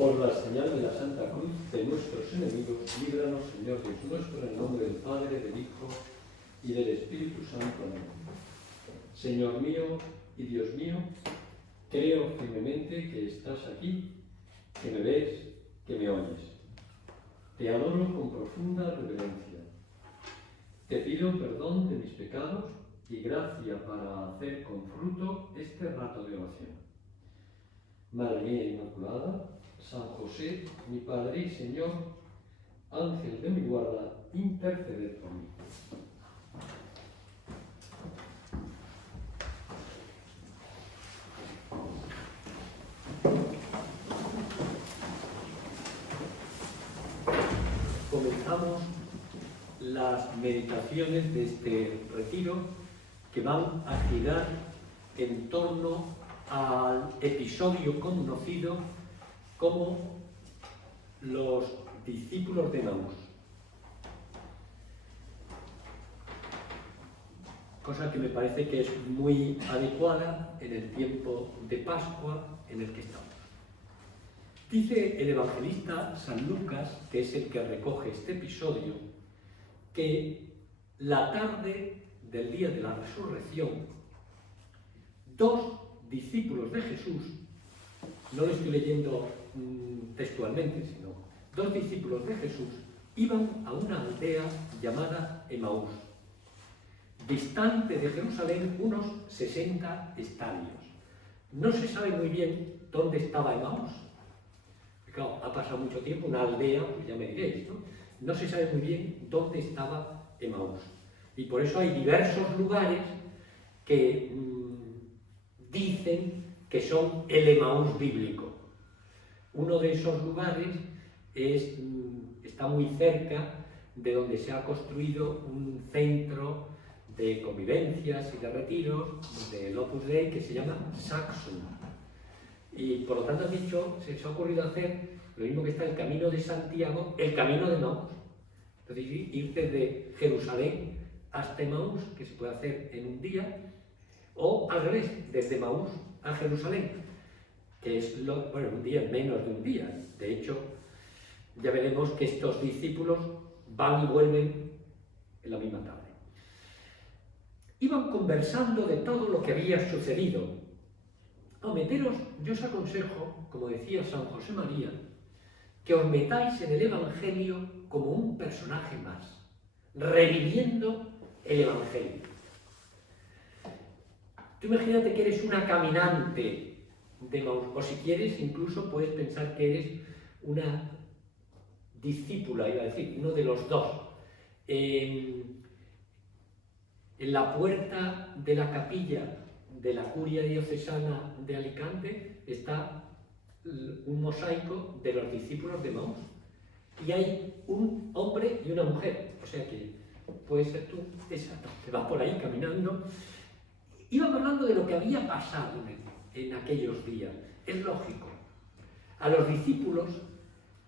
Por la señal de la Santa Cruz de nuestros enemigos, líbranos, Señor Dios nuestro, en el nombre del Padre, del Hijo y del Espíritu Santo. Amén. Señor mío y Dios mío, creo firmemente que estás aquí, que me ves, que me oyes. Te adoro con profunda reverencia. Te pido perdón de mis pecados y gracia para hacer con fruto este rato de oración. Madre mía Inmaculada, San José, mi Padre y Señor, Ángel de mi guarda, interceded por mí. Comenzamos las meditaciones de este retiro que van a girar en torno al episodio conocido como los discípulos de Emaús. Cosa que me parece que es muy adecuada en el tiempo de Pascua en el que estamos. Dice el evangelista San Lucas, que es el que recoge este episodio, que la tarde del día de la resurrección, dos discípulos de Jesús, no lo estoy leyendo textualmente, sino dos discípulos de Jesús, iban a una aldea llamada Emaús, distante de Jerusalén unos 60 estadios. No se sabe muy bien dónde estaba Emaús. Claro, ha pasado mucho tiempo, una aldea, pues ya me diréis, ¿no? No se sabe muy bien dónde estaba Emaús. Y por eso hay diversos lugares que dicen que son el Emaús bíblico. Uno de esos lugares está muy cerca de donde se ha construido un centro de convivencias y de retiros del Opus Dei que se llama Saxum. Y por lo tanto se ha ocurrido hacer lo mismo que está el Camino de Santiago, el Camino de Emaús. Entonces ir desde Jerusalén hasta Emaús, que se puede hacer en un día, o al revés, desde Emaús a Jerusalén, que es un día, menos de un día. De hecho, ya veremos que estos discípulos van y vuelven en la misma tarde. Iban conversando de todo lo que había sucedido. Yo os aconsejo, como decía San José María, que os metáis en el Evangelio como un personaje más, reviviendo el Evangelio. Tú imagínate que eres una caminante de Emaús, o si quieres, incluso puedes pensar que eres una discípula, iba a decir, uno de los dos. En la puerta de la capilla de la Curia Diocesana de Alicante está un mosaico de los discípulos de Emaús. Y hay un hombre y una mujer, o sea que puede ser tú, exacto, te vas por ahí caminando. Iban hablando de lo que había pasado en aquellos días. Es lógico. A los discípulos,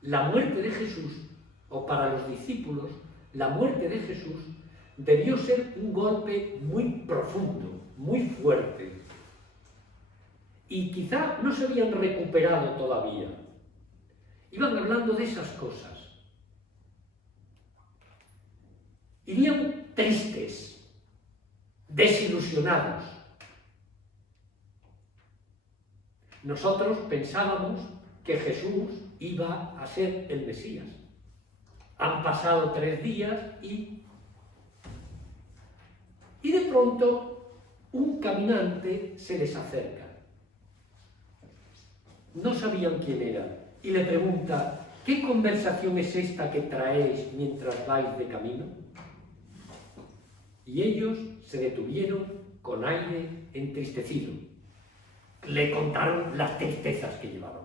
la muerte de Jesús, o para los discípulos, la muerte de Jesús debió ser un golpe muy profundo, muy fuerte. Y quizá no se habían recuperado todavía. Iban hablando de esas cosas. Irían tristes, desilusionados. Nosotros pensábamos que Jesús iba a ser el Mesías. Han pasado 3 días y de pronto un caminante se les acerca. No sabían quién era y le pregunta: ¿qué conversación es esta que traéis mientras vais de camino? Y ellos se detuvieron con aire entristecido. Le contaron las tristezas que llevaban.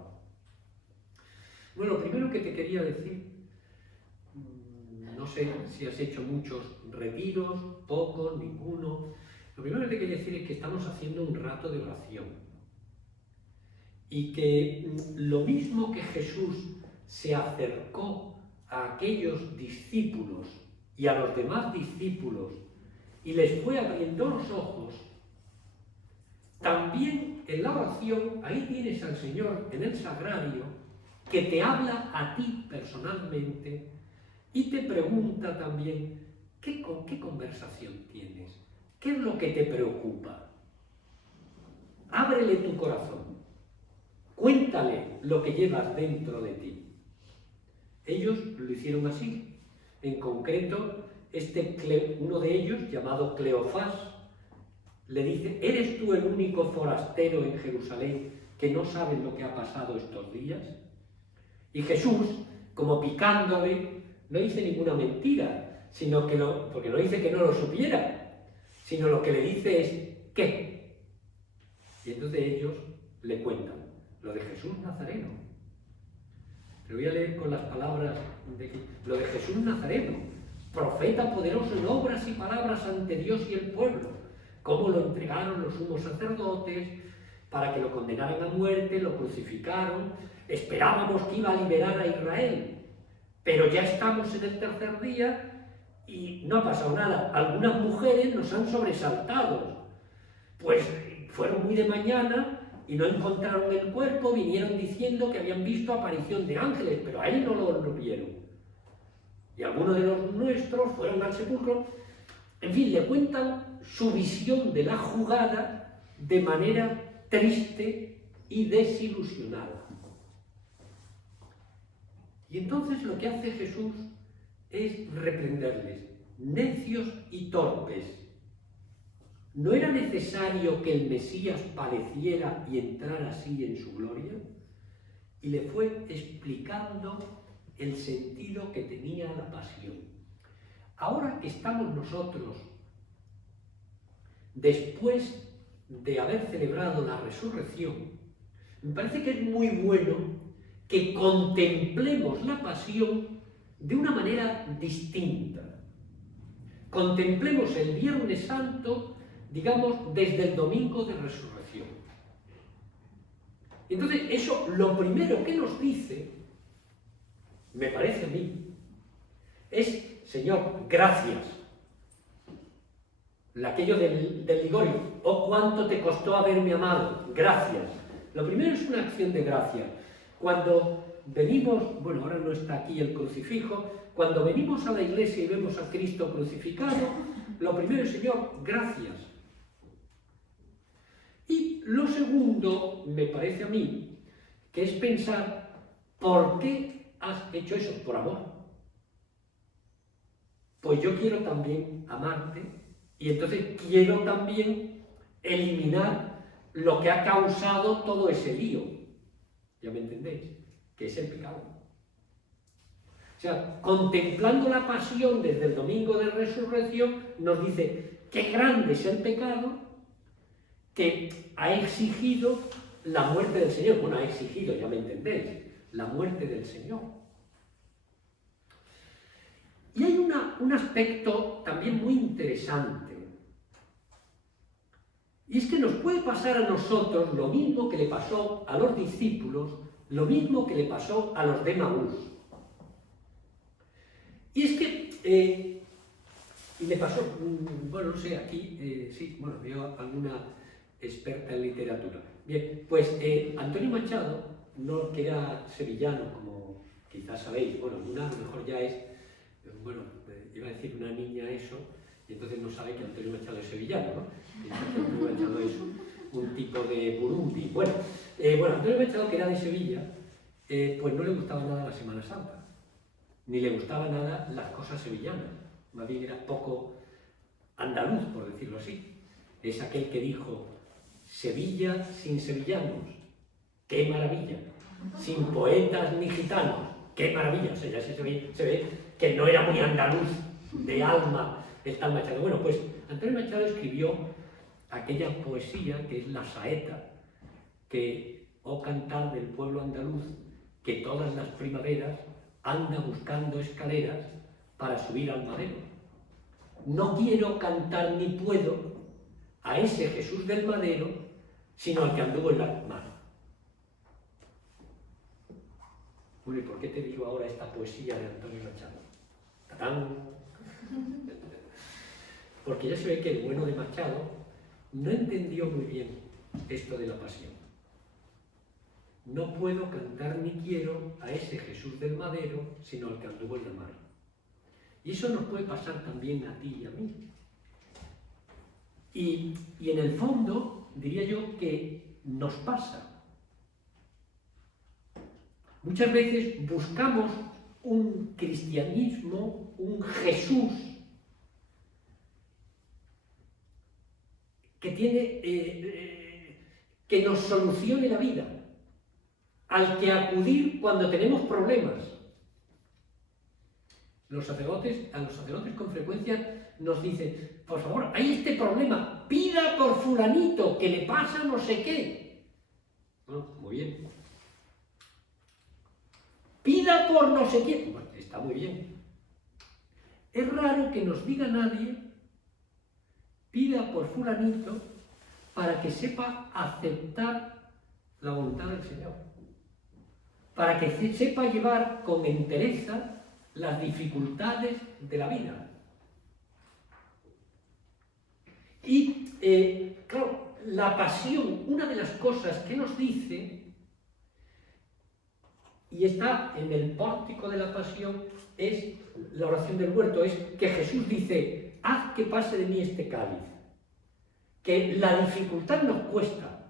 Bueno, lo primero que te quería decir, no sé si has hecho muchos retiros, pocos, ninguno. Lo primero que te quería decir es que estamos haciendo un rato de oración. Y que lo mismo que Jesús se acercó a aquellos discípulos y a los demás discípulos y les fue abriendo los ojos, también en la oración, ahí tienes al Señor en el sagrario, que te habla a ti personalmente y te pregunta también qué conversación tienes, qué es lo que te preocupa. Ábrele tu corazón, cuéntale lo que llevas dentro de ti. Ellos lo hicieron así. En concreto, uno de ellos, llamado Cleofás, le dice: ¿eres tú el único forastero en Jerusalén que no sabe lo que ha pasado estos días? Y Jesús, como picándole, no dice ninguna mentira, porque no dice que no lo supiera, sino lo que le dice es ¿qué? Y entonces ellos le cuentan lo de Jesús Nazareno. Te voy a leer con las palabras lo de Jesús Nazareno, profeta poderoso en obras y palabras ante Dios y el pueblo, cómo lo entregaron los sumos sacerdotes para que lo condenaran a muerte, lo crucificaron, esperábamos que iba a liberar a Israel, pero ya estamos en el tercer día y no ha pasado nada. Algunas mujeres nos han sobresaltado, pues fueron muy de mañana y no encontraron el cuerpo, vinieron diciendo que habían visto aparición de ángeles, pero a él no lo vieron. Y algunos de los nuestros fueron al sepulcro. En fin, le cuentan su visión de la jugada de manera triste y desilusionada. Y entonces lo que hace Jesús es reprenderles: necios y torpes. ¿No era necesario que el Mesías padeciera y entrara así en su gloria? Y le fue explicando el sentido que tenía la pasión. Ahora que estamos nosotros, después de haber celebrado la resurrección, me parece que es muy bueno que contemplemos la pasión de una manera distinta. Contemplemos el Viernes Santo, digamos, desde el domingo de resurrección. Entonces, eso lo primero que nos dice, me parece a mí, es: Señor, gracias. Aquello del Ligorio: oh, cuánto te costó haberme amado, gracias. Lo primero es una acción de gracia. Cuando venimos, bueno, ahora no está aquí el crucifijo, cuando venimos a la iglesia y vemos a Cristo crucificado, lo primero es: Señor, gracias. Y lo segundo, me parece a mí, que es pensar: ¿por qué has hecho eso? Por amor. Pues yo quiero también amarte, y entonces quiero también eliminar lo que ha causado todo ese lío. ¿Ya me entendéis? Que es el pecado. O sea, contemplando la pasión desde el domingo de resurrección, nos dice qué grande es el pecado que ha exigido la muerte del Señor. Bueno, ha exigido, ya me entendéis, la muerte del Señor. Y hay un aspecto también muy interesante. Y es que nos puede pasar a nosotros lo mismo que le pasó a los discípulos, lo mismo que le pasó a los de Emaús. Y es que, y le pasó, bueno, no sé, aquí, sí, bueno, veo alguna experta en literatura. Bien, pues Antonio Machado, no, que era sevillano, como quizás sabéis, bueno, una a lo mejor ya es, bueno, iba a decir una niña eso, y entonces no sabe que Antonio Machado es sevillano, ¿no? Piensa que Antonio Machado es un tipo de Burundi. Bueno, Antonio Machado, que era de Sevilla, pues no le gustaba nada la Semana Santa, ni le gustaban nada las cosas sevillanas, más bien era poco andaluz, por decirlo así. Es aquel que dijo: Sevilla sin sevillanos, ¡qué maravilla! Sin poetas ni gitanos, ¡qué maravilla! O sea, ya se ve que no era muy andaluz de alma el tal Machado. Bueno, pues Antonio Machado escribió aquella poesía que es la saeta, que, oh cantar del pueblo andaluz, que todas las primaveras anda buscando escaleras para subir al madero. No quiero cantar ni puedo a ese Jesús del madero, sino al que anduvo en la mar. Bueno, ¿y por qué te digo ahora esta poesía de Antonio Machado? ¡Tarán! Porque ya se ve que el bueno de Machado no entendió muy bien esto de la pasión. no puedo cantar ni quiero a ese Jesús del madero, sino al que anduvo en la mar. Y eso nos puede pasar también a ti y a mí. Y en el fondo, diría yo que nos pasa. Muchas veces buscamos un cristianismo, un Jesús que nos solucione la vida, al que acudir cuando tenemos problemas. A los sacerdotes con frecuencia nos dicen, por favor, hay este problema, pida por fulanito, que le pasa no sé qué. Bueno, muy bien. Pida por no sé quién. Bueno, está muy bien. Es raro que nos diga nadie, pida por fulanito, para que sepa aceptar la voluntad del Señor. Para que sepa llevar con entereza las dificultades de la vida. Y, claro, la pasión, una de las cosas que nos dice, y está en el pórtico de la pasión, es la oración del huerto, es que Jesús dice, haz que pase de mí este cáliz. Que la dificultad nos cuesta.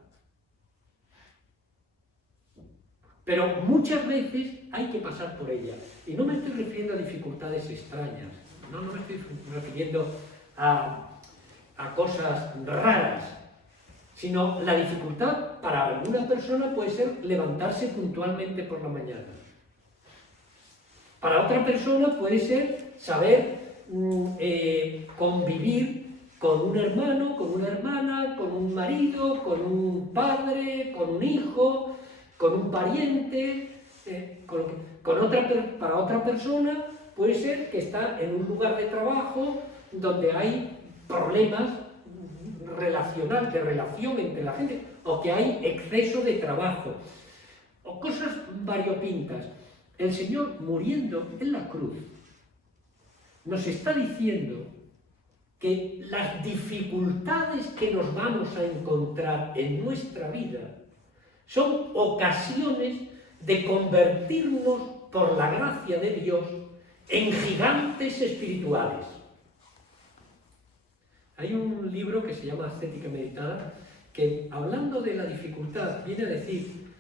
Pero muchas veces hay que pasar por ella. Y no me estoy refiriendo a dificultades extrañas, no me estoy refiriendo a cosas raras, sino la dificultad para alguna persona puede ser levantarse puntualmente por la mañana. Para otra persona puede ser saber convivir con un hermano, con una hermana, con un marido, con un padre, con un hijo, con un pariente. Para otra persona puede ser que está en un lugar de trabajo donde hay problemas relacionales, de relación entre la gente, o que hay exceso de trabajo, o cosas variopintas. El Señor, muriendo en la cruz, nos está diciendo que las dificultades que nos vamos a encontrar en nuestra vida son ocasiones de convertirnos, por la gracia de Dios, en gigantes espirituales. Hay un libro que se llama Ascética Meditada, que hablando de la dificultad viene a decir,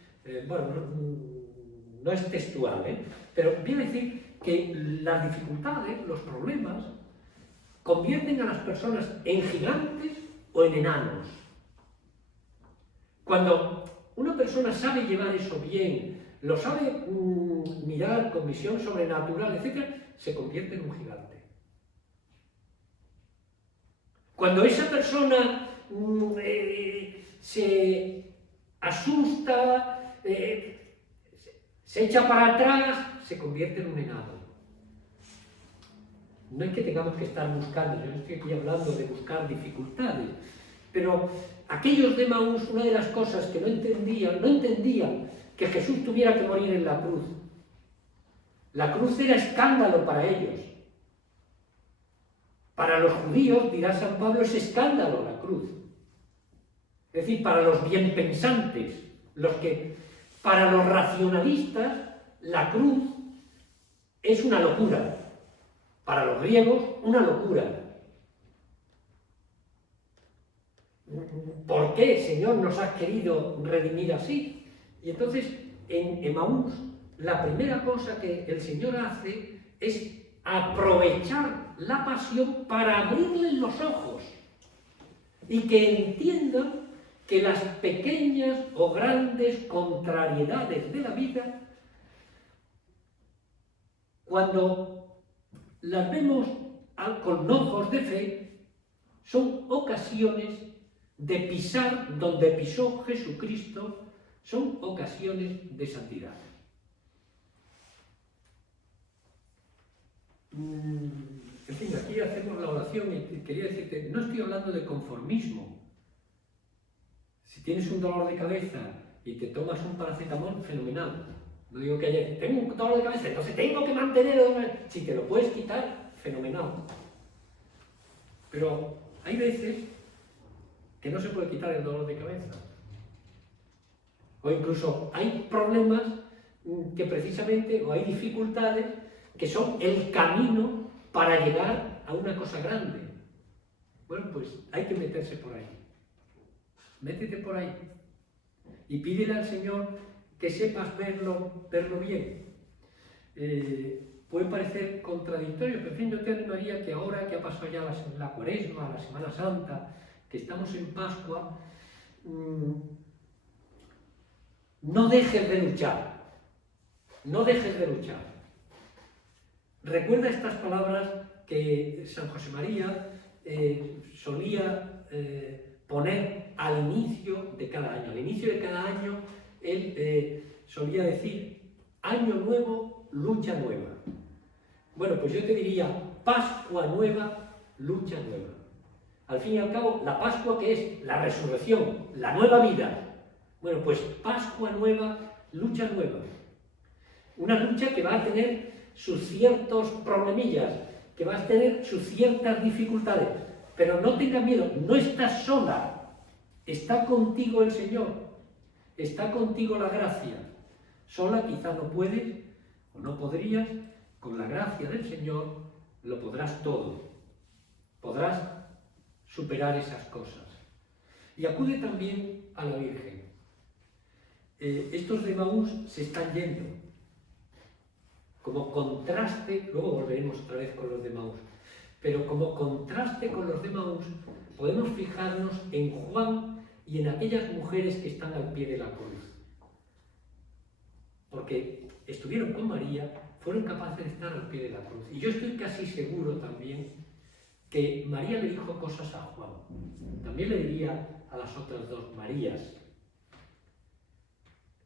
no es textual, pero viene a decir que las dificultades, los problemas, convierten a las personas en gigantes o en enanos. Cuando una persona sabe llevar eso bien, lo sabe mirar con visión sobrenatural, etc., se convierte en un gigante. Cuando esa persona se asusta, se echa para atrás, se convierte en un enano. No es que tengamos que estar buscando, yo estoy aquí hablando de buscar dificultades, pero aquellos de Emaús, una de las cosas que no entendían que Jesús tuviera que morir en la cruz. La cruz era escándalo para ellos. Para los judíos, dirá San Pablo, es escándalo la cruz. Es decir, para los bienpensantes, para los racionalistas, la cruz es una locura. Para los griegos, una locura. ¿Por qué, Señor, nos has querido redimir así? Y entonces, en Emaús, la primera cosa que el Señor hace es aprovechar la pasión para abrirles los ojos y que entiendan que las pequeñas o grandes contrariedades de la vida, cuando las vemos con ojos de fe, son ocasiones de pisar donde pisó Jesucristo, son ocasiones de santidad. En fin, aquí hacemos la oración y quería decirte, no estoy hablando de conformismo. Si tienes un dolor de cabeza y te tomas un paracetamol, fenomenal. No digo que tengo un dolor de cabeza, entonces tengo que mantenerlo. Si te lo puedes quitar, fenomenal. Pero hay veces que no se puede quitar el dolor de cabeza. O incluso hay problemas que precisamente, o hay dificultades que son el camino para llegar a una cosa grande. Bueno, pues hay que meterse por ahí. Métete por ahí. Y pídele al Señor que sepas verlo bien. Puede parecer contradictorio, pero en fin, yo te animaría que ahora que ha pasado ya la Cuaresma, la Semana Santa, que estamos en Pascua, no dejes de luchar. No dejes de luchar. Recuerda estas palabras que San José María solía poner al inicio de cada año. Al inicio de cada año él solía decir: año nuevo, lucha nueva. Bueno, pues yo te diría: Pascua nueva, lucha nueva. Al fin y al cabo, la Pascua, que es la resurrección, la nueva vida. Bueno, pues Pascua nueva, lucha nueva. Una lucha que va a tener sus ciertos problemillas, que va a tener sus ciertas dificultades. Pero no tengas miedo, no estás sola. Está contigo el Señor. Está contigo la gracia. Sola quizás no puedes o no podrías. Con la gracia del Señor lo podrás todo. Podrás superar esas cosas. Y acude también a la Virgen. Estos de Emaús se están yendo. Como contraste, luego volveremos otra vez con los de Emaús, pero como contraste con los de Emaús, podemos fijarnos en Juan y en aquellas mujeres que están al pie de la cruz. Porque estuvieron con María, fueron capaces de estar al pie de la cruz. Y yo estoy casi seguro también que María le dijo cosas a Juan. También le diría a las otras dos Marías.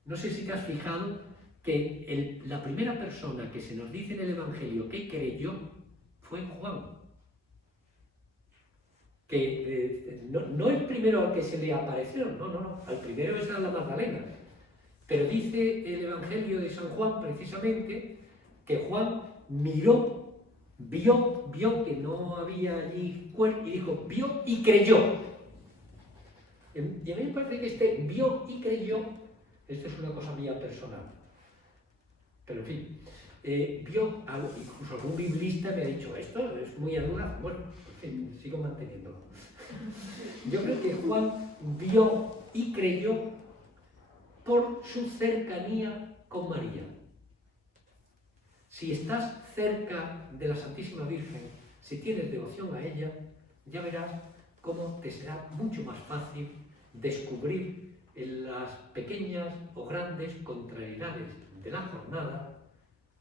No sé si te has fijado que la primera persona que se nos dice en el Evangelio que creyó fue Juan. Que no el primero al que se le apareció, no, al primero es a la Magdalena. Pero dice el Evangelio de San Juan precisamente que Juan miró, vio que no había allí cuerpo y dijo, vio y creyó. Y a mí me parece que este vio y creyó, esto es una cosa mía personal. Pero en fin, vio algo, incluso algún biblista me ha dicho, esto es muy anulado. Bueno, en fin, sigo manteniéndolo. Yo creo que Juan vio y creyó por su cercanía con María. Si estás cerca de la Santísima Virgen, si tienes devoción a ella, ya verás cómo te será mucho más fácil descubrir en las pequeñas o grandes contrariedades de la jornada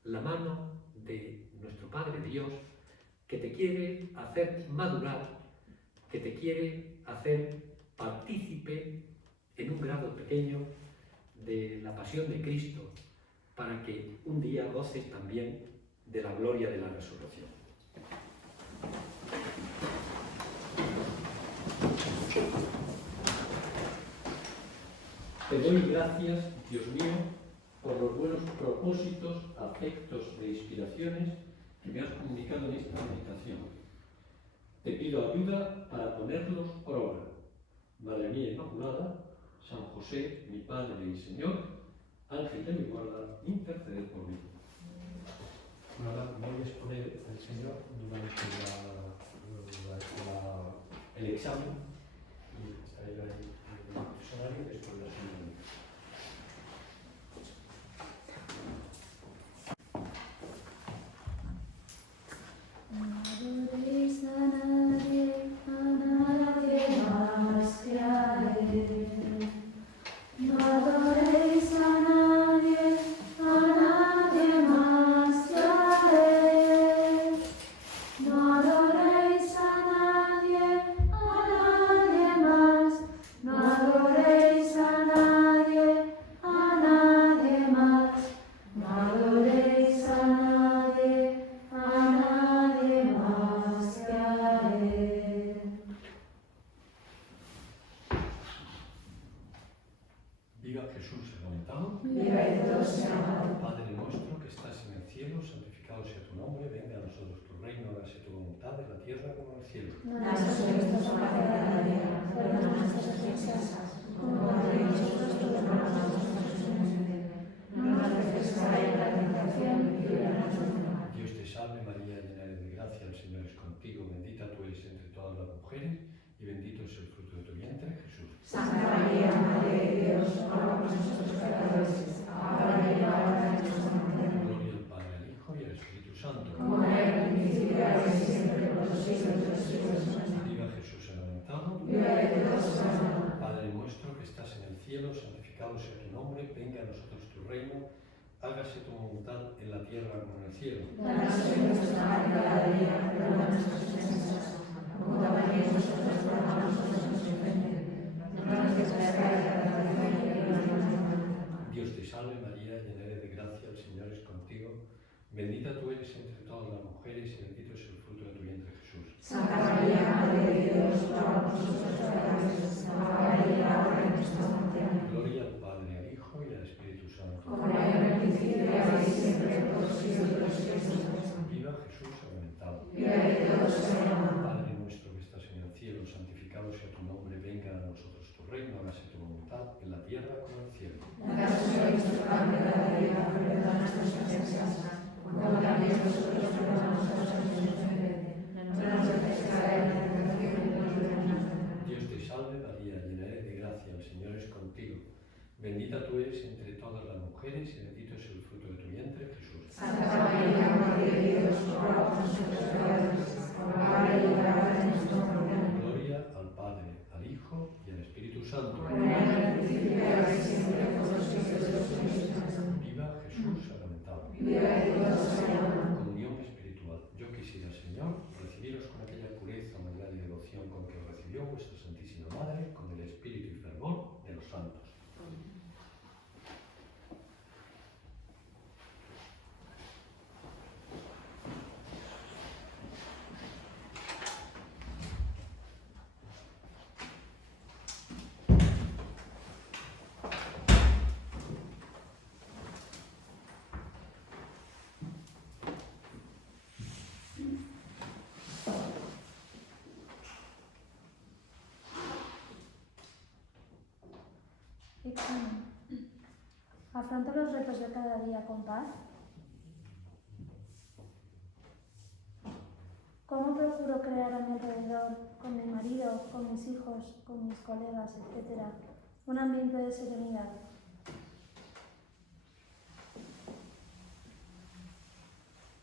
la mano de nuestro Padre Dios, que te quiere hacer madurar, que te quiere hacer partícipe en un grado pequeño de la pasión de Cristo, para que un día goces también de la gloria de la resurrección. Te doy gracias, Dios mío, por los buenos propósitos, afectos e inspiraciones que me has comunicado en esta meditación. Te pido ayuda para ponerlos por obra. Madre mía Inmaculada, San José, mi Padre y Señor, Ángel de mi guarda, interceded por mí. Ahora voy a exponer al Señor durante el examen y estaré ahí en el personario después de la semana. Viva Jesús sacramentado. Viva Dios sacramentado. Padre nuestro que estás en el cielo, santificado sea tu nombre, venga a nosotros tu reino, hágase tu voluntad en la tierra como en el cielo. Danos hoy nuestro pan de cada día, perdona nuestras ofensas, como también nosotros perdonamos a nuestros sea tu nombre, venga a nosotros tu reino, hágase tu voluntad en la tierra como en el cielo. Danos hoy nuestro pan de cada día, perdona nuestras ofensas, como también nosotros perdonamos a los que nos ofenden. No nos dejes caer en la tentación y líbranos del mal. Dios te salve María, llena eres de gracia, el Señor es contigo. Bendita tú eres entre todas las mujeres y bendito es el fruto de tu vientre Jesús. Santa María, Madre de Dios, ruega por nosotros pecadores, ahora y en la hora de nuestra muerte. Amén. Gloria al Padre, al Hijo y al Espíritu Santo. Como era en el principio, ahora y siempre, por los siglos de los siglos. Viva Jesús sacramentado. Viva de Dios, Señor. Padre nuestro que estás en el cielo, santificado sea tu nombre, venga a nosotros tu reino, hágase tu voluntad en la tierra como en el cielo. Danos hoy nuestro pan de cada día, perdona nuestras ofensas, como también nosotros perdonamos a los que nos ofenden. No nos dejes caer en la tentación y líbranos del mal. Dios te salve María, llena eres de gracia, el Señor es contigo. Bendita tú eres entre todas las mujeres y bendito es el fruto de tu vientre Jesús. Santa María, Madre de Dios, ruega por nosotros pecadores, ahora y en la hora de nuestra muerte. Amén. Gloria al Padre, al Hijo y al Espíritu Santo. Como era en el principio, ahora y siempre, por los siglos de los siglos. Viva Jesús sacramentado. Viva de Dios, Señor. Comunión espiritual. Yo quisiera, Señor, recibiros con aquella pureza, humildad y devoción con que os recibió vuestra Santísima Madre, con el espíritu y fervor de los santos. Examen. ¿Afronto los retos de cada día con paz? ¿Cómo procuro crear a mi alrededor, con mi marido, con mis hijos, con mis colegas, etcétera, un ambiente de serenidad?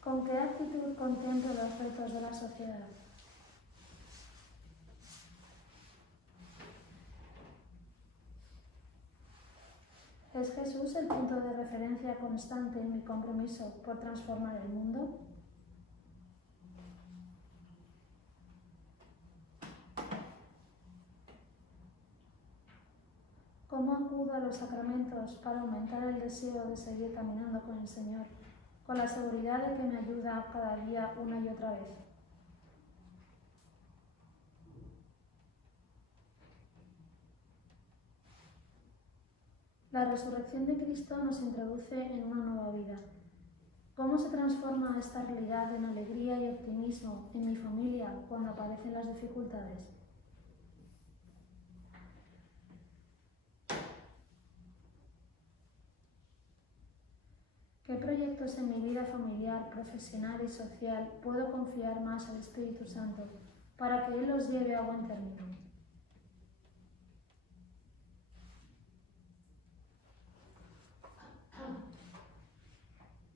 ¿Con qué actitud contemplo los retos de la sociedad? ¿Es Jesús el punto de referencia constante en mi compromiso por transformar el mundo? ¿Cómo acudo a los sacramentos para aumentar el deseo de seguir caminando con el Señor, con la seguridad de que me ayuda cada día una y otra vez? La resurrección de Cristo nos introduce en una nueva vida. ¿Cómo se transforma esta realidad en alegría y optimismo en mi familia cuando aparecen las dificultades? ¿Qué proyectos en mi vida familiar, profesional y social puedo confiar más al Espíritu Santo para que Él los lleve a buen término?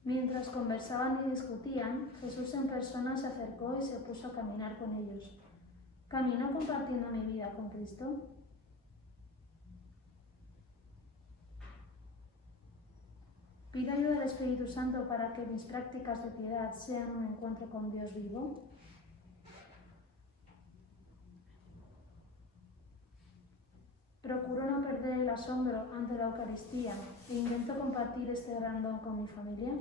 Mientras conversaban y discutían, Jesús en persona se acercó y se puso a caminar con ellos. ¿Camino compartiendo mi vida con Cristo? ¿Pido ayuda al Espíritu Santo para que mis prácticas de piedad sean un encuentro con Dios vivo? Procuro no perder el asombro ante la Eucaristía e intento compartir este gran don con mi familia.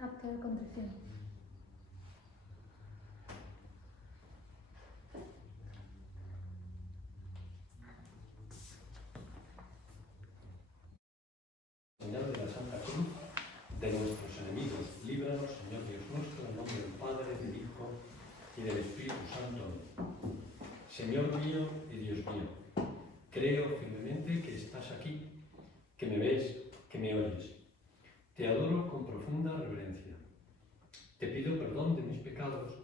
Acto de contrición. Señal de la Santa Cruz de nuestros enemigos, líbranos, Señor Dios nuestro, en nombre del Padre, del Hijo y del Espíritu Santo. Señor mío y Dios mío, creo firmemente que estás aquí, que me ves, que me oyes. Te adoro con profunda reverencia. Te pido perdón de mis pecados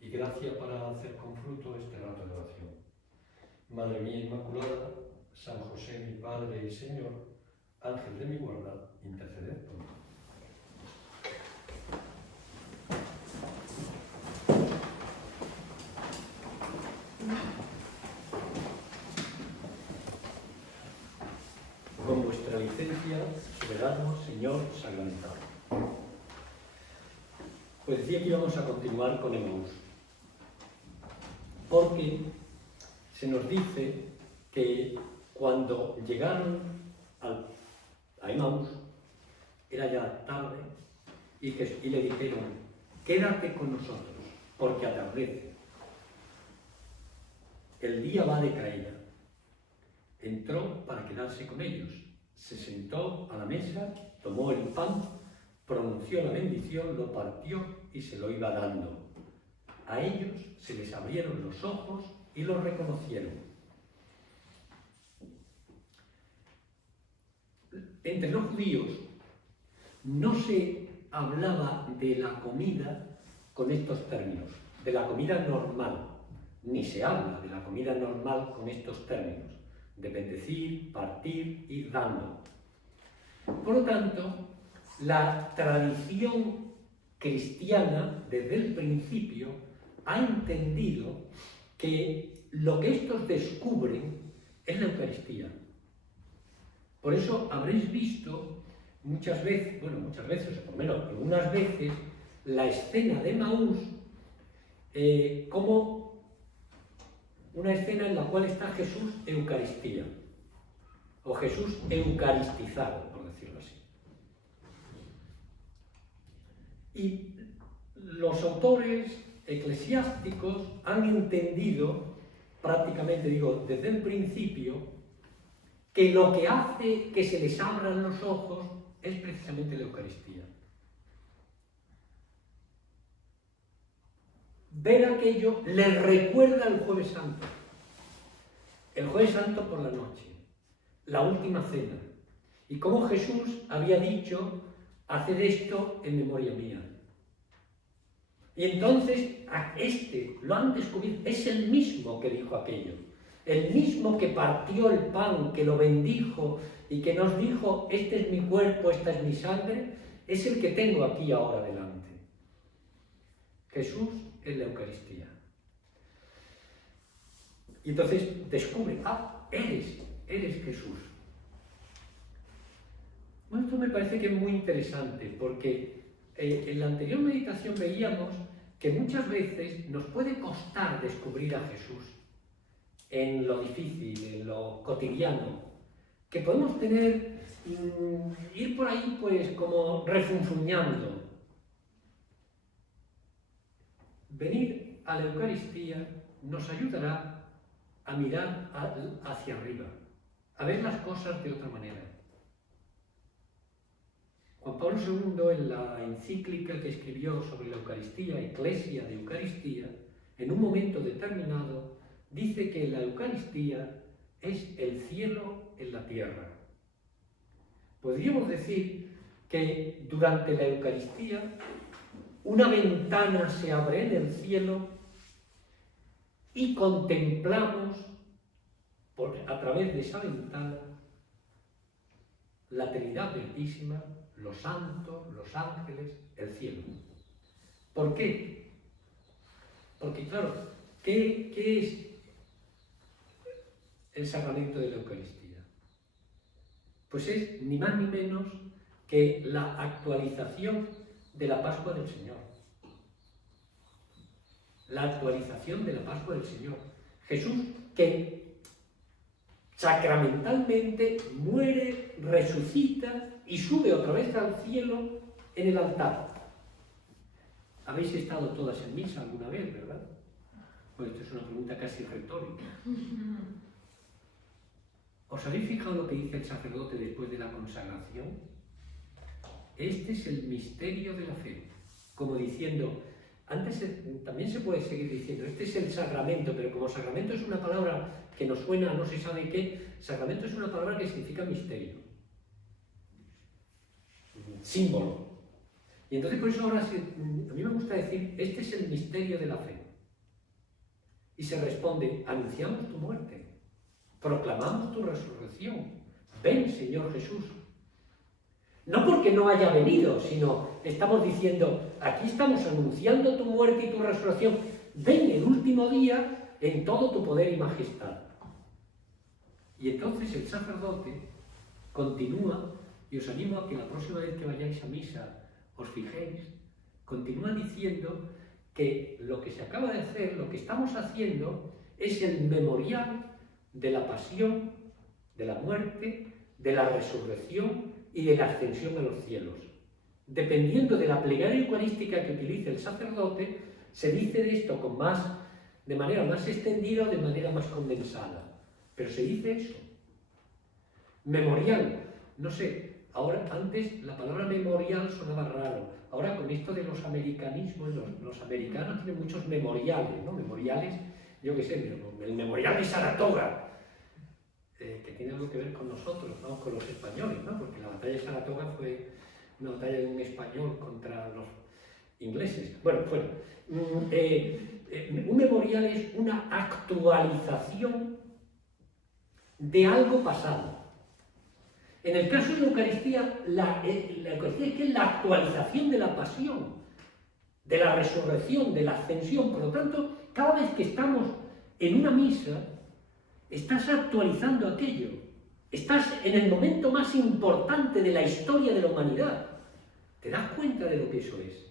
y gracia para hacer con fruto este rato de oración. Madre mía Inmaculada, San José mi Padre y Señor, Ángel de mi guarda, interceded por mí. omnipotencia, soberano Señor sacramentado. Pues decía que íbamos a continuar con Emaús, porque se nos dice que cuando llegaron a Emaús, era ya tarde, y le dijeron, quédate con nosotros, porque atardece. El día va de caída. Entró para quedarse con ellos. Se sentó a la mesa, tomó el pan, pronunció la bendición, lo partió y se lo iba dando. A ellos se les abrieron los ojos y lo reconocieron. Entre los judíos no se hablaba de la comida con estos términos, de la comida normal, ni se habla de la comida normal con estos términos, de bendecir, partir, ir dando. Por lo tanto, la tradición cristiana, desde el principio, ha entendido que lo que estos descubren es la Eucaristía. Por eso habréis visto muchas veces, o por lo menos algunas veces, la escena de Emaús como una escena en la cual está Jesús Eucaristía, o Jesús eucaristizado, por decirlo así. Y los autores eclesiásticos han entendido, prácticamente digo, desde el principio, que lo que hace que se les abran los ojos es precisamente la Eucaristía. Ver aquello les recuerda el Jueves Santo. El Jueves Santo por la noche, la última cena. Y cómo Jesús había dicho, haced esto en memoria mía. Y entonces a este lo han descubierto, es el mismo que dijo aquello. El mismo que partió el pan, que lo bendijo y que nos dijo, este es mi cuerpo, esta es mi sangre, es el que tengo aquí ahora delante. Jesús es la Eucaristía. Y entonces descubre, eres Jesús. Bueno, esto me parece que es muy interesante porque en la anterior meditación veíamos que muchas veces nos puede costar descubrir a Jesús en lo difícil, en lo cotidiano, que podemos ir por ahí pues como refunfuñando. Venir a la Eucaristía nos ayudará a mirar hacia arriba, a ver las cosas de otra manera. Juan Pablo II, en la encíclica que escribió sobre la Eucaristía, Ecclesia de Eucaristía, en un momento determinado, dice que la Eucaristía es el cielo en la tierra. Podríamos decir que durante la Eucaristía una ventana se abre en el cielo y contemplamos a través de esa ventana la Trinidad Vertísima, los santos, los ángeles, el cielo. ¿Por qué? Porque claro, ¿qué es el sacramento de la Eucaristía? Pues es ni más ni menos que la actualización de la Pascua del Señor. La actualización de la Pascua del Señor. Jesús que sacramentalmente muere, resucita y sube otra vez al cielo en el altar. Habéis estado todas en misa alguna vez, ¿verdad? Pues esto es una pregunta casi retórica. ¿Os habéis fijado lo que dice el sacerdote después de la consagración? Este es el misterio de la fe. Como diciendo, antes también se puede seguir diciendo, este es el sacramento, pero como sacramento es una palabra que nos suena a no se sabe qué, sacramento es una palabra que significa misterio. Símbolo. Y entonces por eso ahora a mí me gusta decir, este es el misterio de la fe. Y se responde, anunciamos tu muerte, proclamamos tu resurrección. Ven, Señor Jesús. No porque no haya venido, sino estamos diciendo, aquí estamos anunciando tu muerte y tu resurrección. Ven el último día en todo tu poder y majestad. Y entonces el sacerdote continúa, y os animo a que la próxima vez que vayáis a misa os fijéis, continúa diciendo que lo que se acaba de hacer, lo que estamos haciendo, es el memorial de la pasión, de la muerte, de la resurrección y de la ascensión a los cielos. Dependiendo de la plegaria eucarística que utilice el sacerdote, se dice de esto de manera más extendida o de manera más condensada. Pero se dice eso. Memorial. No sé, ahora, antes la palabra memorial sonaba raro. Ahora con esto de los americanismos, los americanos tienen muchos memoriales, ¿no? Memoriales, yo qué sé, el memorial de Saratoga, que tiene algo que ver con nosotros, ¿no? Con los españoles, ¿no? Porque la batalla de Saratoga fue una batalla de un español contra los ingleses. Bueno, un memorial es una actualización de algo pasado. En el caso de la Eucaristía, la Eucaristía es que es la actualización de la pasión, de la resurrección, de la ascensión. Por lo tanto, cada vez que estamos en una misa, estás actualizando aquello. Estás en el momento más importante de la historia de la humanidad. ¿Te das cuenta de lo que eso es?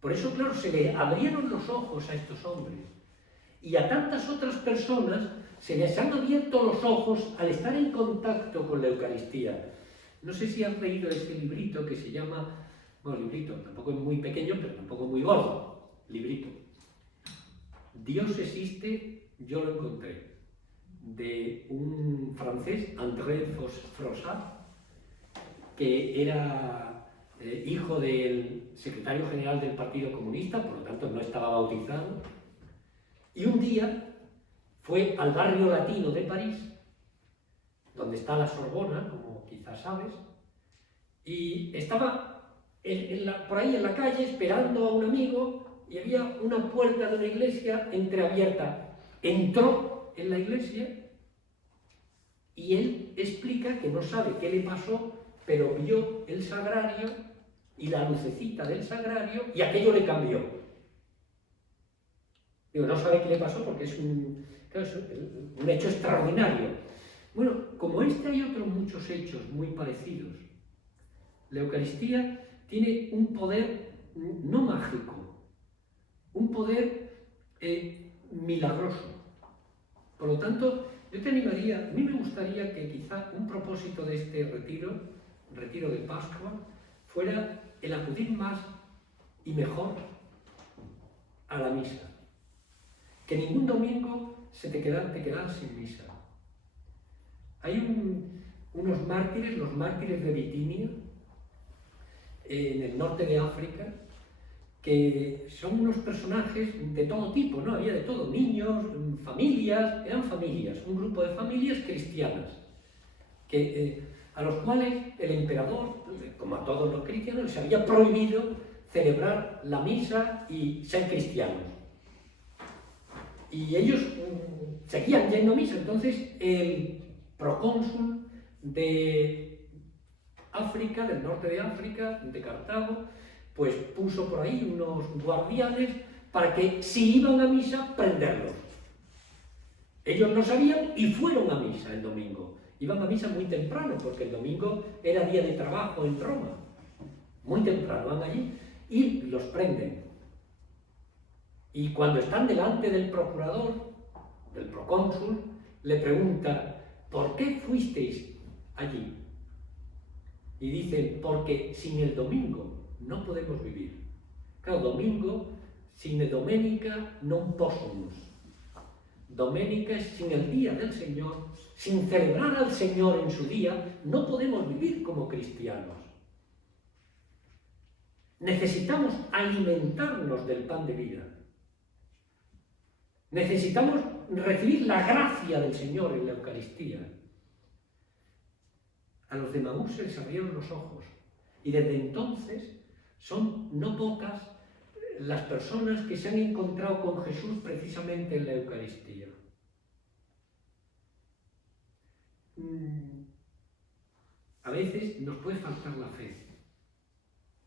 Por eso, claro, se le abrieron los ojos a estos hombres. Y a tantas otras personas se les han abierto los ojos al estar en contacto con la Eucaristía. No sé si han leído este librito que se llama, bueno, librito, tampoco es muy pequeño, pero tampoco es muy gordo, librito. Dios existe, yo lo encontré, de un francés, André Froissart, que era hijo del secretario general del Partido Comunista, por lo tanto no estaba bautizado, y un día fue al barrio latino de París, donde está la Sorbona, como quizás sabes, y estaba por ahí en la calle esperando a un amigo y había una puerta de una iglesia entreabierta. Entró en la iglesia y él explica que no sabe qué le pasó, pero vio el sagrario y la lucecita del sagrario y aquello le cambió. Digo, no sabe qué le pasó porque es un hecho extraordinario. Bueno, como este hay otros muchos hechos muy parecidos. La Eucaristía tiene un poder no mágico, un poder milagroso. Por lo tanto, yo te animaría, a mí me gustaría que quizá un propósito de este retiro de Pascua, fuera el acudir más y mejor a la misa. Que ningún domingo te quedas sin misa. Hay unos mártires, los mártires de Bitinia, en el norte de África, que son unos personajes de todo tipo, ¿no? Había de todo, niños, familias, eran familias, un grupo de familias cristianas, a los cuales el emperador, como a todos los cristianos, les había prohibido celebrar la misa y ser cristianos. Y ellos seguían yendo a misa. Entonces el procónsul de África, del norte de África, de Cartago, pues puso por ahí unos guardianes para que si iban a misa, prenderlos. Ellos no sabían y fueron a misa el domingo. Iban a misa muy temprano, porque el domingo era día de trabajo en Roma. Muy temprano van allí y los prenden. Y cuando están delante del procurador, del procónsul, le pregunta, ¿por qué fuisteis allí? Y dicen, porque sin el domingo no podemos vivir. Claro, domingo, sine domenica non possumus. Doménica es sin el día del Señor, sin celebrar al Señor en su día, no podemos vivir como cristianos. Necesitamos alimentarnos del pan de vida. Necesitamos recibir la gracia del Señor en la Eucaristía. A los de Maús se les abrieron los ojos y desde entonces son no pocas las personas que se han encontrado con Jesús precisamente en la Eucaristía. A veces nos puede faltar la fe,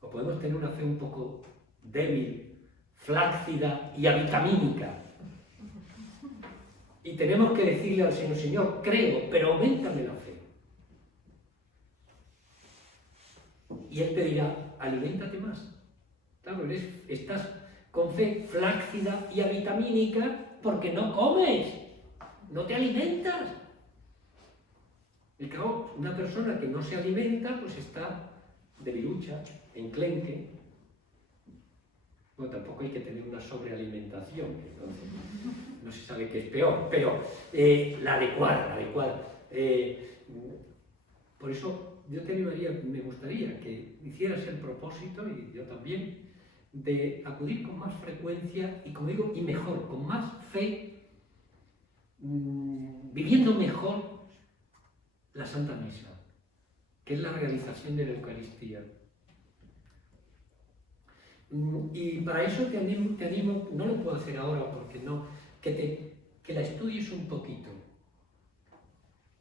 o podemos tener una fe un poco débil, flácida y avitamínica. Y tenemos que decirle al Señor, Señor, creo, pero auméntame la fe. y Él te dirá, aliméntate más. Claro, estás con fe flácida y avitamínica porque no comes, no te alimentas. Y claro, una persona que no se alimenta, pues está debilucha, enclenque. Bueno, tampoco hay que tener una sobrealimentación, entonces no se sabe qué es peor, pero la adecuada. Por eso yo te animaría, me gustaría que hicieras el propósito, y yo también, de acudir con más frecuencia y, como digo, y mejor, con más fe, viviendo mejor la Santa Misa, que es la realización de la Eucaristía. Y para eso te animo, no lo puedo hacer ahora porque no, que la estudies un poquito,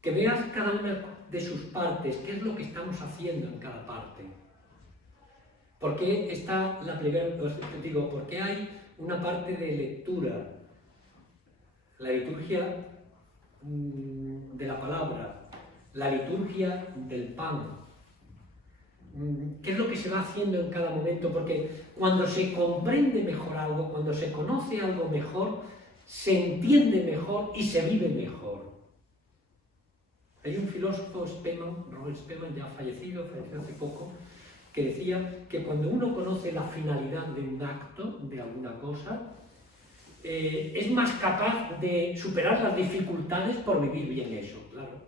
que veas cada una de sus partes, qué es lo que estamos haciendo en cada parte. ¿Por qué está la primera, os digo, por qué hay una parte de lectura, la liturgia de la palabra, la liturgia del pan? ¿Qué es lo que se va haciendo en cada momento? Porque cuando se comprende mejor algo, cuando se conoce algo mejor, se entiende mejor y se vive mejor. Hay un filósofo, Robert Spemann, ya falleció hace poco, que decía que cuando uno conoce la finalidad de un acto, de alguna cosa, es más capaz de superar las dificultades por vivir bien eso, claro.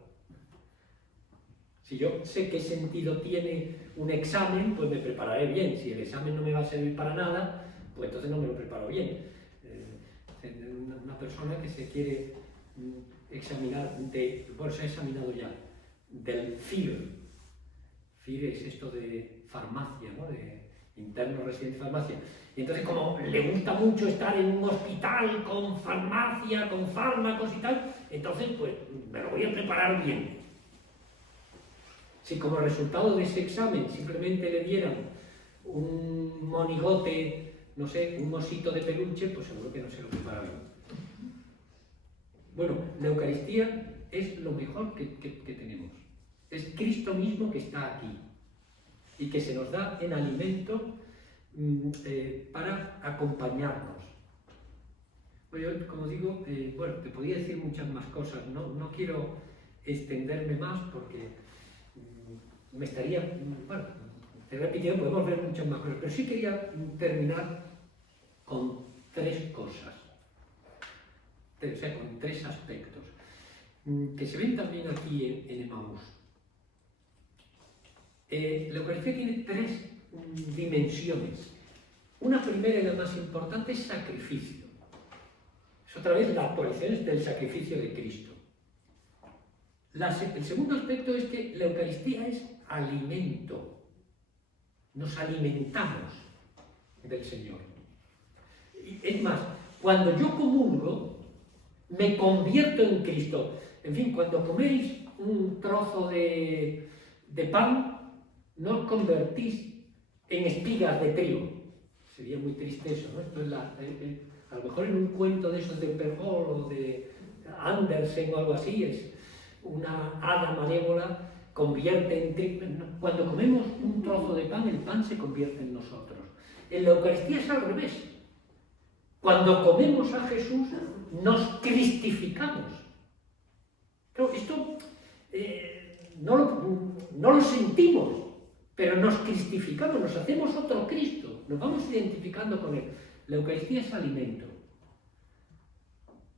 Si yo sé qué sentido tiene un examen, pues me prepararé bien. Si el examen no me va a servir para nada, pues entonces no me lo preparo bien. Una persona que se quiere examinar, bueno, se ha examinado ya, del FIR. FIR es esto de farmacia, ¿no? De interno residente de farmacia. Y entonces, como le gusta mucho estar en un hospital con farmacia, con fármacos y tal, entonces pues me lo voy a preparar bien. Si como resultado de ese examen simplemente le dieran un monigote, no sé, un osito de peluche, pues seguro que no se lo prepara bien. Bueno, la Eucaristía es lo mejor que tenemos. Es Cristo mismo que está aquí y que se nos da en alimento para acompañarnos. Bueno, yo, como digo, bueno, te podría decir muchas más cosas, no quiero extenderme más porque me estaría, bueno, te repito, podemos ver muchas más cosas, pero sí quería terminar con tres cosas, o sea, con tres aspectos, que se ven también aquí en Emaús. La Eucaristía tiene tres dimensiones. Una primera y la más importante es sacrificio. Es otra vez la actualización del sacrificio de Cristo. El segundo aspecto es que la Eucaristía es alimento. Nos alimentamos del Señor. Es más, cuando yo comulgo, me convierto en Cristo. En fin, cuando coméis un trozo de pan, no os convertís en espigas de trigo. Sería muy triste eso, ¿no? Esto es a lo mejor en un cuento de esos de Pergol o de Andersen o algo así, es una hada malévola convierte en trigo. Cuando comemos un trozo de pan, el pan se convierte en nosotros. En la Eucaristía es al revés. Cuando comemos a Jesús, nos cristificamos. Pero esto no lo sentimos, pero nos cristificamos, nos hacemos otro Cristo, nos vamos identificando con Él. La Eucaristía es alimento.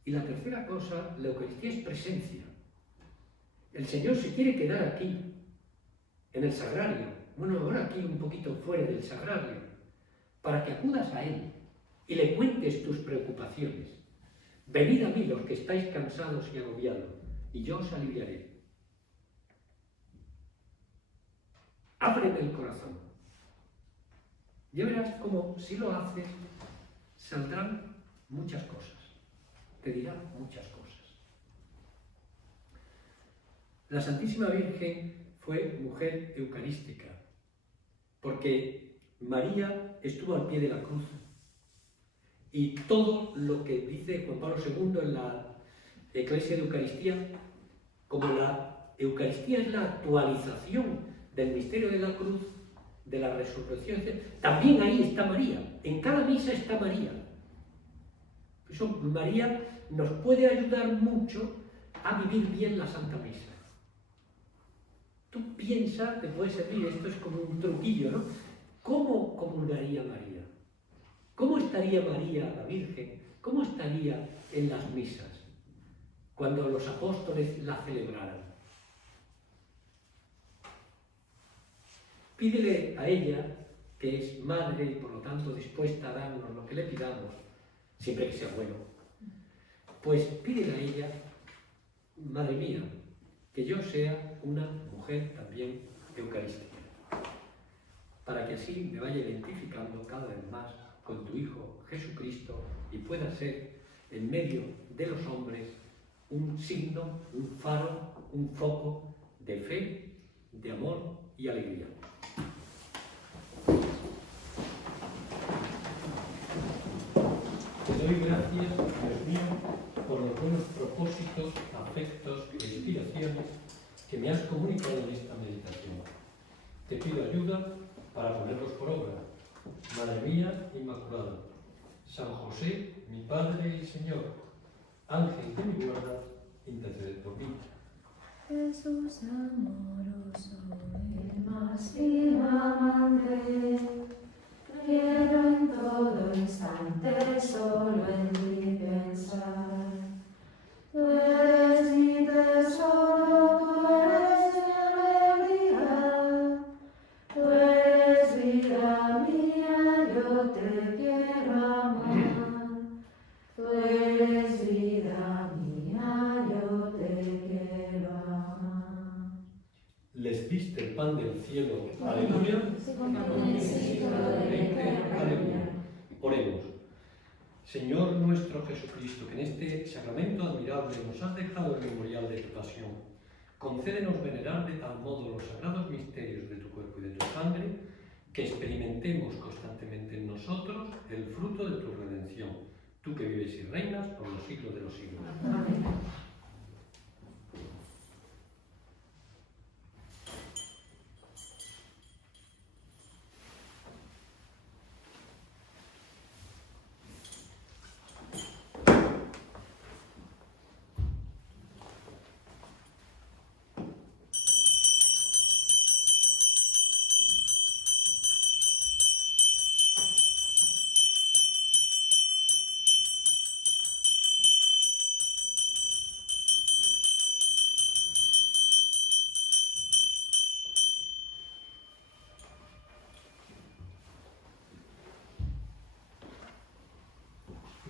Y la tercera cosa, la Eucaristía es presencia. El Señor se quiere quedar aquí, en el sagrario, bueno, ahora aquí un poquito fuera del sagrario, para que acudas a Él y le cuentes tus preocupaciones. Venid a mí los que estáis cansados y agobiados, y yo os aliviaré. Ábreme el corazón. Ya verás cómo, si lo haces, saldrán muchas cosas. Te dirán muchas cosas. La Santísima Virgen fue mujer eucarística, porque María estuvo al pie de la cruz. Y todo lo que dice Juan Pablo II en la Eclesia de Eucaristía, como la Eucaristía es la actualización del misterio de la cruz, de la resurrección, también ahí está María. En cada misa está María. Por eso María nos puede ayudar mucho a vivir bien la Santa Misa. Tú piensas, te puede servir, esto es como un truquillo, ¿no? ¿Cómo comulgaría María? ¿Cómo estaría María, la Virgen? ¿Cómo estaría en las misas cuando los apóstoles la celebraran? Pídele a ella, que es madre y por lo tanto dispuesta a darnos lo que le pidamos, siempre que sea bueno, pues pídele a ella, madre mía, que yo sea una mujer también eucarística, para que así me vaya identificando cada vez más con tu Hijo Jesucristo y pueda ser en medio de los hombres un signo, un faro, un foco de fe, de amor y alegría. Te doy gracias, Dios mío, por los buenos propósitos, afectos e inspiraciones que me has comunicado en esta meditación. Te pido ayuda para ponerlos por obra. Madre mía Inmaculada, San José, mi Padre y Señor, Ángel de mi guarda, interceded por mí. Jesús amoroso, el más fino amante, quiero en todo instante solo en ti pensar. Tú eres mi tesoro, tú eres mi alegría, tú eres vida mía, yo te quiero amar. Tú eres vida mía, yo te quiero amar. Les diste el pan del cielo, aleluya. Aleluya. Oremos. Señor nuestro Jesucristo, que en este sacramento admirable nos has dejado el memorial de tu pasión, concédenos venerar de tal modo los sagrados misterios de tu cuerpo y de tu sangre, que experimentemos constantemente en nosotros el fruto de tu redención, tú que vives y reinas por los siglos de los siglos. Amén.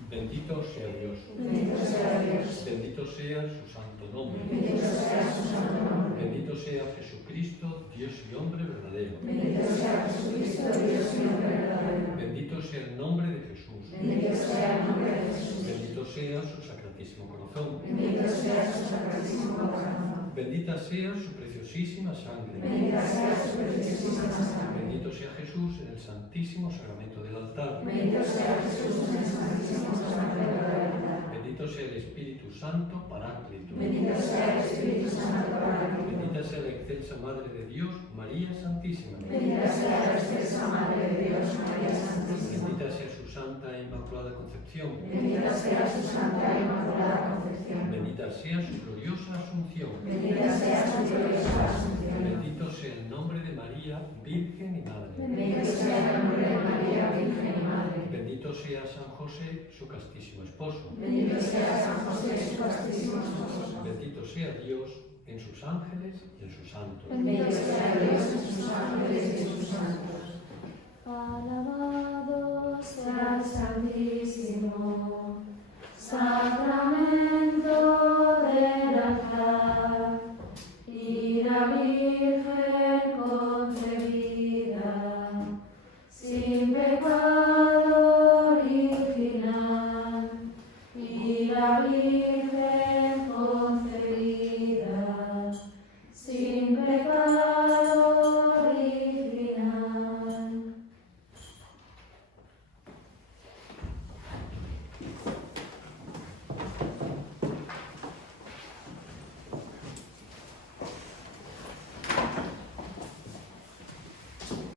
Bendito sea Dios. Bendito sea Dios. Bendito sea su santo nombre. Bendito sea su santo nombre. Bendito sea Jesucristo, Dios y hombre verdadero. Bendito sea Jesucristo, Dios y hombre verdadero. Bendito sea el nombre de Jesús. Bendito sea el nombre de Jesús. Bendito sea su sacratísimo corazón. Bendito sea su sacratísimo corazón. Bendita sea su preciosísima sangre. Bendita sea su preciosísima sangre. Bendito sea Jesús en el santísimo sacramento del altar. Bendito sea Jesús en el santísimo sacramento del altar. Bendito sea el Espíritu Santo Paráclito. Bendito sea el Espíritu Santo Paráclito. Bendita sea la excelsa Madre de Dios, María Santísima. Bendita sea la excelsa Madre de Dios, María Santísima. Bendita sea su Santa e Inmaculada Concepción. Bendita sea su Santa e Inmaculada Concepción. Bendita sea su gloriosa Asunción. Bendita sea su gloriosa Asunción. Bendito sea el nombre de María, Virgen y Madre. Bendito sea el nombre de María, Virgen y Madre. Bendito sea San José, su castísimo esposo. Bendito sea San José, su castísimo esposo. Bendito sea Dios en sus ángeles y en sus santos. Bendito sea Dios en sus ángeles y en sus santos. Alabado Sea sea el Santísimo Sacramento del altar y la Virgen concebida sin pecado original y la Virgen concebida sin pecado